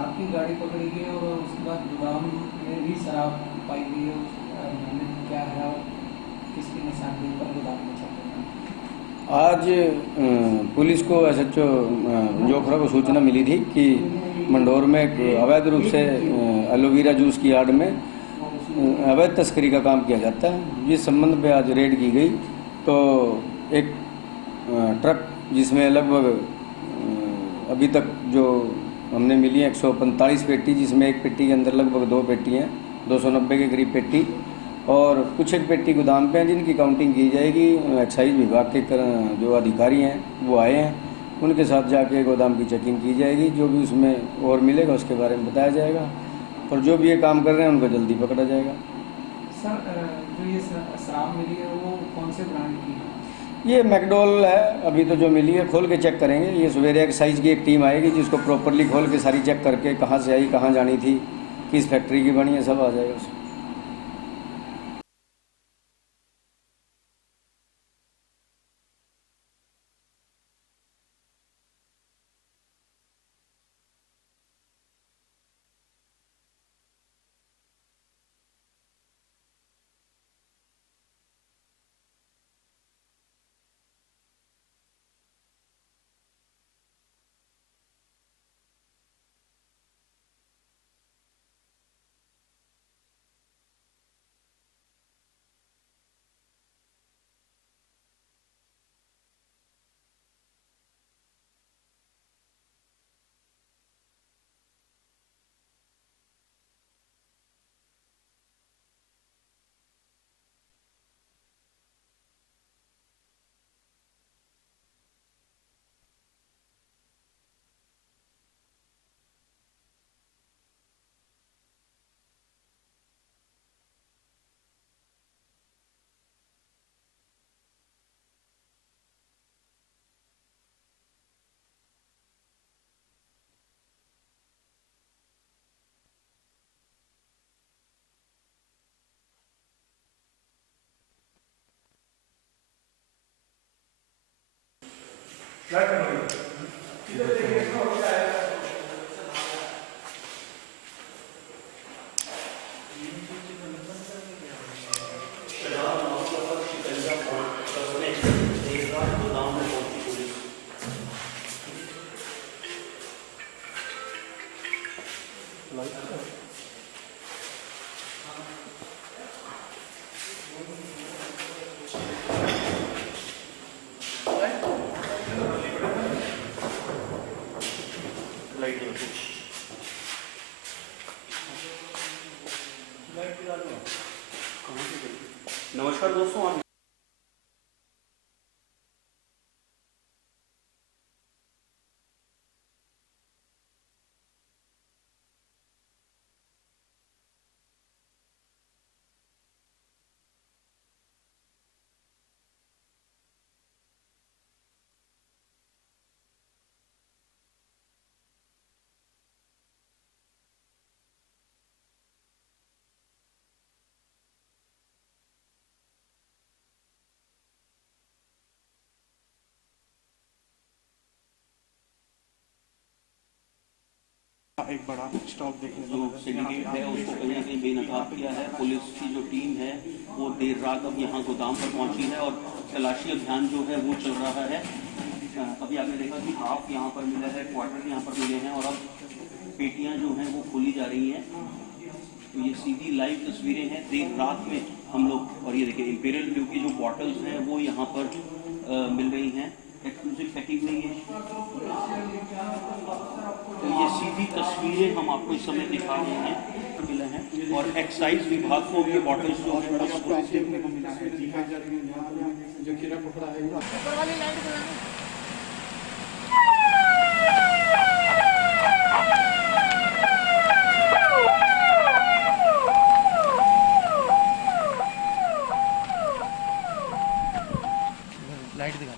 आपकी गाड़ी पकड़ी गई और उसके बाद गोदाम में भी शराब पाई गई है, उसका मामला क्या है और किसकी निशानदेही पर गोदाम में छापेमारी? आज पुलिस को एसएचओ जोखरा को सूचना मिली थी कि मंडोर में एक अवैध रूप से एलोवेरा जूस की आड़ में अवैध तस्करी का काम किया जाता है, जिस संबंध में आज रेड की गई। तो एक ट्रक जिसमें लगभग अभी तक जो हमने मिली है 145 पेटी, जिसमें एक पेटी के अंदर लगभग 2 पेटी हैं, 290 के करीब पेटी, और कुछ एक पेटी गोदाम पे हैं जिनकी काउंटिंग की जाएगी। एक्साइज विभाग के जो अधिकारी हैं वो आए हैं, उनके साथ जाके गोदाम की चेकिंग की जाएगी। जो भी उसमें और मिलेगा उसके बारे में बताया जाएगा, और जो भी ये काम कर रहे हैं उनको जल्दी पकड़ा जाएगा। सर, जो ये शराब मिली है वो कौन से ब्रांड की है? ये मैकडोल है। अभी तो जो मिली है खोल के चेक करेंगे। ये सवेरे एक्साइज की एक टीम आएगी जिसको प्रॉपरली खोल के सारी चेक करके कहाँ से आई, कहाँ जानी थी, किस फैक्ट्री की बनी है, सब आ जाएगा उसमें। नमस्कार दोस्तों, एक बड़ा स्टॉक देखने जो सिंडिकेट है उसको कहीं ना कहीं बेनकाब किया है। पुलिस की जो टीम है वो देर रात अब यहाँ गोदाम पर पहुंची है और तलाशी अभियान जो है वो चल रहा है। अभी आपने देखा कि हाफ यहाँ पर मिला है, क्वार्टर यहाँ पर मिले हैं, और अब पेटियां जो हैं वो खोली जा रही हैं। तो ये सीधी लाइव तस्वीरें हैं देर रात में हम लोग, और ये देखिए इंपीरियल ब्लू की जो बॉटल्स हैं वो यहाँ पर मिल रही हैं, एक्सक्लूसिव पैकिंग में ये। तो ये सीधी तस्वीरें हम आपको इस समय दिखा रहे हैं, मिला है, और एक्साइज विभाग को ये बॉटल्स जो है देखने को मिला है। जो खीरा पकड़ा है लाइट दिखा।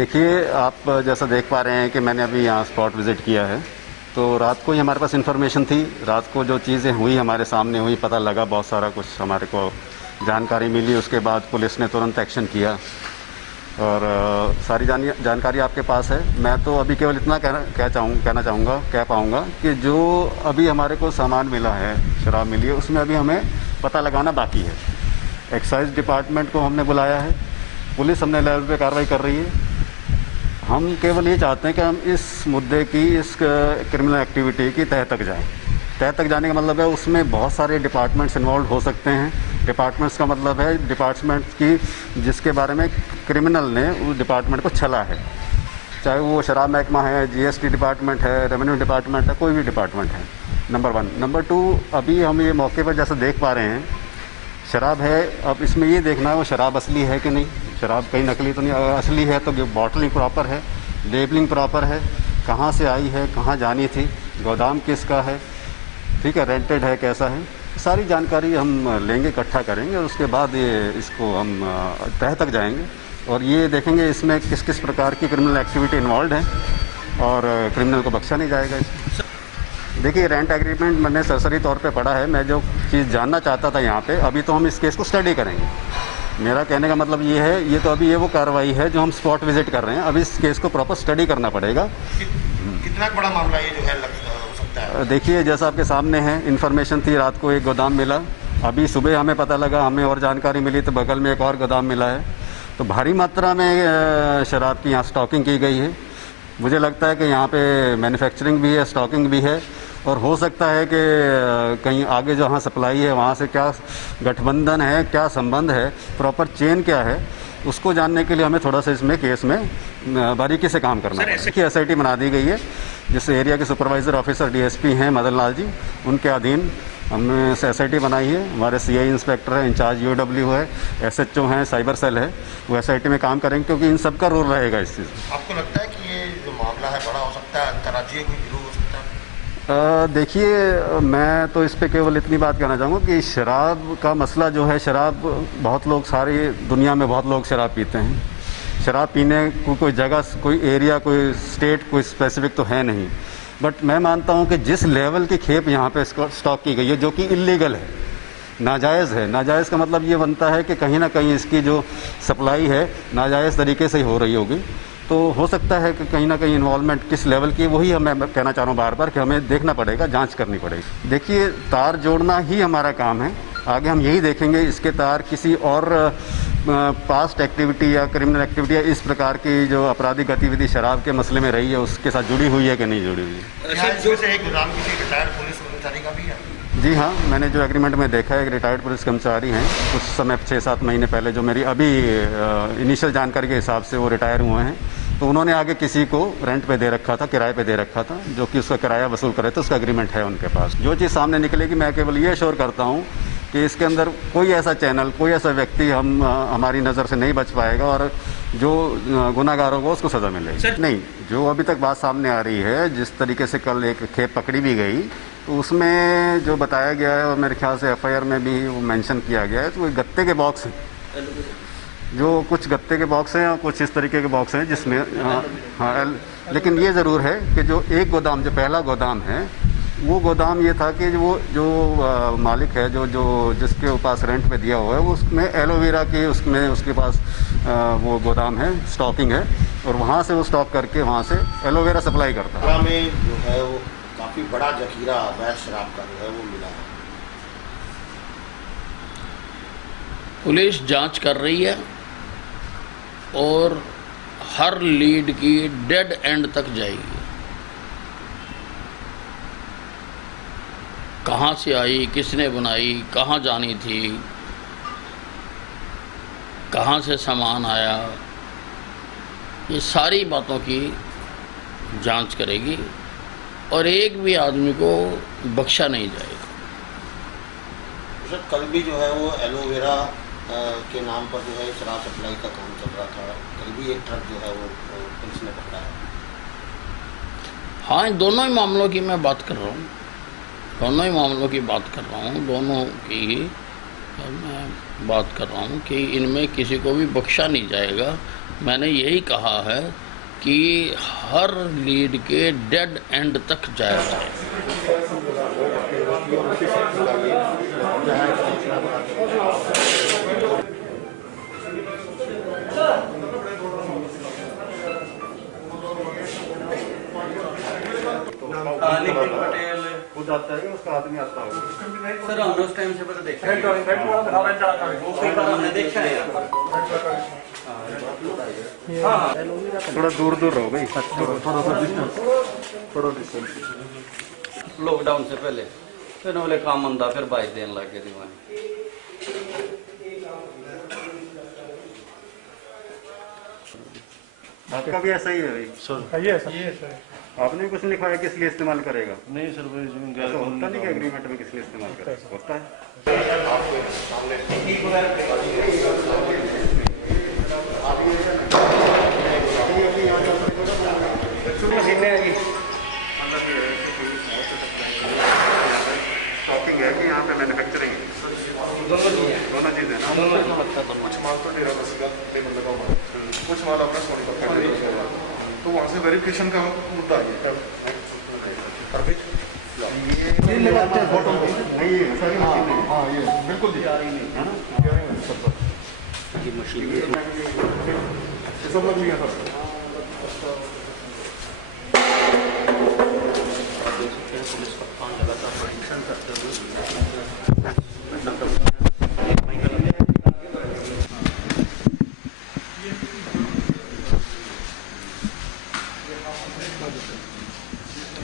देखिए, आप जैसा देख पा रहे हैं कि मैंने अभी यहाँ स्पॉट विज़िट किया है, तो रात को ही हमारे पास इन्फॉर्मेशन थी। रात को जो चीज़ें हुई हमारे सामने हुई, पता लगा, बहुत सारा कुछ हमारे को जानकारी मिली। उसके बाद पुलिस ने तुरंत एक्शन किया और सारी जानकारी आपके पास है। मैं तो अभी केवल इतना कह पाऊँगा कि जो अभी हमारे को सामान मिला है, शराब मिली है, उसमें अभी हमें पता लगाना बाकी है। एक्साइज डिपार्टमेंट को हमने बुलाया है, पुलिस हमने लेवल पे कार्रवाई कर रही है। हम केवल ये चाहते हैं कि हम इस मुद्दे की, इस क्रिमिनल एक्टिविटी की तह तक जाएं। तह तक जाने का मतलब है उसमें बहुत सारे डिपार्टमेंट्स इन्वॉल्व हो सकते हैं। डिपार्टमेंट्स का मतलब है डिपार्टमेंट्स की जिसके बारे में क्रिमिनल ने उस डिपार्टमेंट को छला है, चाहे वो शराब महकमा है, जीएसटी डिपार्टमेंट है, रेवेन्यू डिपार्टमेंट है, कोई भी डिपार्टमेंट है। नंबर 1। नंबर 2, अभी हम ये मौके पर जैसा देख पा रहे हैं, शराब है। अब इसमें ये देखना है वो शराब असली है कि नहीं, शराब कहीं नकली तो नहीं। अगर असली है तो बॉटलिंग प्रॉपर है, लेबलिंग प्रॉपर है, कहाँ से आई है, कहाँ जानी थी, गोदाम किसका है, ठीक है, रेंटेड है, कैसा है, सारी जानकारी हम लेंगे, इकट्ठा करेंगे और उसके बाद ये इसको हम तह तक जाएंगे और ये देखेंगे इसमें किस किस प्रकार की क्रिमिनल एक्टिविटी इन्वॉल्व है और क्रिमिनल को बख्शा नहीं जाएगा इसमें। देखिए, रेंट एग्रीमेंट मैंने सरसरी तौर पे पढ़ा है। मैं जो चीज़ जानना चाहता था यहाँ पे, अभी तो हम इस केस को स्टडी करेंगे। मेरा कहने का मतलब ये है, ये तो अभी ये वो कार्रवाई है जो हम स्पॉट विजिट कर रहे हैं। अभी इस केस को प्रॉपर स्टडी करना पड़ेगा। कितना बड़ा मामला ये जो है हो सकता है? देखिए, जैसा आपके सामने है, इन्फॉर्मेशन थी, रात को एक गोदाम मिला, अभी सुबह हमें पता लगा, हमें और जानकारी मिली तो बगल में एक और गोदाम मिला है। तो भारी मात्रा में शराब की यहाँ स्टॉकिंग की गई है। मुझे लगता है कि यहाँ पे मैन्युफैक्चरिंग भी है, स्टॉकिंग भी है और हो सकता है कि कहीं आगे जहाँ सप्लाई है वहाँ से क्या गठबंधन है, क्या संबंध है, प्रॉपर चेन क्या है, उसको जानने के लिए हमें थोड़ा सा इसमें केस में बारीकी से काम करना है। इसकी एसआईटी बना दी गई है, जिस एरिया के सुपरवाइजर ऑफिसर डीएसपी हैं मदन लाल जी, उनके अधीन हमने एसआईटी बनाई है। हमारे सीआई इंस्पेक्टर है, इंचार्ज यूडब्ल्यू है, एसएचओ हैं, साइबर सेल है, वो एसआईटी में काम करेंगे क्योंकि इन सब का रोल रहेगा इस चीज़ में। आपको लगता है कि ये जो मामला है बड़ा हो सकता है, अंतर्राज्यीय कोई गिरोह हो सकता है? देखिए, मैं तो इस पे केवल इतनी बात कहना चाहूँगा कि शराब का मसला जो है, शराब बहुत लोग, सारी दुनिया में बहुत लोग शराब पीते हैं। शराब पीने को कोई जगह, कोई एरिया, कोई स्टेट, कोई स्पेसिफिक तो है नहीं। बट मैं मानता हूँ कि जिस लेवल की खेप यहाँ पे स्टॉक की गई है, जो कि इलीगल है, नाजायज़ है। नाजायज़ का मतलब ये बनता है कि कहीं ना कहीं इसकी जो सप्लाई है नाजायज़ तरीके से ही हो रही होगी। तो हो सकता है कि कहीं ना कहीं इन्वॉल्वमेंट किस लेवल की, वही मैं कहना चाह रहा हूँ बार बार कि हमें देखना पड़ेगा, जांच करनी पड़ेगी। देखिए, तार जोड़ना ही हमारा काम है, आगे हम यही देखेंगे इसके तार किसी और पास्ट एक्टिविटी या क्रिमिनल एक्टिविटी या इस प्रकार की जो आपराधिक गतिविधि शराब के मसले में रही है उसके साथ जुड़ी हुई है कि नहीं जुड़ी हुई है। क्या इसमें से एक गोदाम किसी रिटायर्ड पुलिस कर्मचारी का भी है? जी हाँ, मैंने जो एग्रीमेंट में देखा है, एक रिटायर्ड पुलिस कर्मचारी हैं, कुछ समय 6-7 महीने पहले, जो मेरी अभी इनिशियल जानकारी के हिसाब से वो रिटायर हुए हैं। तो उन्होंने आगे किसी को रेंट पे दे रखा था, किराए पे दे रखा था, जो कि उसका किराया वसूल करे, तो उसका एग्रीमेंट है उनके पास। जो चीज़ सामने निकलेगी, मैं केवल ये श्योर करता हूँ कि इसके अंदर कोई ऐसा चैनल, कोई ऐसा व्यक्ति हमारी नज़र से नहीं बच पाएगा और जो गुनाहगार होगा उसको सज़ा मिलेगी। नहीं, जो अभी तक बात सामने आ रही है, जिस तरीके से कल एक खेप पकड़ी भी गई, तो उसमें जो बताया गया है और मेरे ख्याल से एफआईआर में भी वो मेंशन किया गया है, तो वो गत्ते के बॉक्स हैं, जो कुछ गत्ते के बॉक्स हैं और कुछ इस तरीके के बॉक्स हैं जिसमें हाँ, लेकिन ये ज़रूर है कि जो एक गोदाम, जो पहला गोदाम है, वो गोदाम ये था कि वो जो मालिक है, जो जिसके पास रेंट पे दिया हुआ है, वो उसमें एलोवेरा की, उसमें उसके पास वो गोदाम है, स्टॉकिंग है, और वहाँ से वो स्टॉक करके वहाँ से एलोवेरा सप्लाई करता है। में जो है वो काफ़ी बड़ा जखीरा अवैध शराब का जो है वो मिला है। पुलिस जांच कर रही है और हर लीड की डेड एंड तक जाएगी। कहाँ से आई, किसने बनाई, कहाँ जानी थी, कहाँ से सामान आया, ये सारी बातों की जांच करेगी और एक भी आदमी को बख्शा नहीं जाएगा। सर, कल भी जो है वो एलोवेरा के नाम पर जो है शराब सप्लाई का काम चल रहा था। कल भी एक ट्रक जो है वो पुलिस ने पकड़ा है। हाँ, इन दोनों ही मामलों की मैं बात कर रहा हूँ, दोनों ही मामलों की बात कर रहा हूँ, दोनों की मैं बात कर रहा हूँ कि इनमें किसी को भी बख्शा नहीं जाएगा मैंने यही कहा है कि हर लीड के डेड एंड तक जाया जाए। पटेल खुद आता है, उसका आदमी आता होगा सर। हमने उस टाइम से पता देखा हमने देखा है थोड़ा दूर दूर रहो भाई, थोड़ा सा डिस्टेंस। लॉकडाउन से पहले फिर बोले काम मंदा, फिर बाइस देने लग गए दीवानी। आपका भी ऐसा ही है भाई सर? ये सर आपने कुछ नहीं लिखवाया किस लिए इस्तेमाल करेगा? नहीं सर, ऐसा होता नहीं कि एग्रीमेंट में किस लिए इस्तेमाल करेगा, होता है। शॉपिंग है कि यहाँ पे मैन्युफैक्चरिंग दोनों चीज़ें ना। कुछ माल तो डेरा बसेगा पेमेंट लगा हुआ है, कुछ माल अपना सोनीपत का है, तो वहाँ से वेरिफिकेशन का मुद्दा आ गया। हाँ ये बिल्कुल ये मशीन सब लग लिया सर। पुलिस कप्तान लगातार परीक्षण करते हुए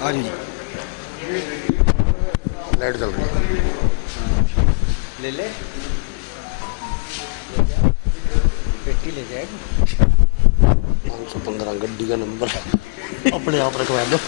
हाँ जी, लाइट चल रही है। ले ले पेटी ले जाएगा। 515 गड्डी का नंबर अपने आप रखवा दो।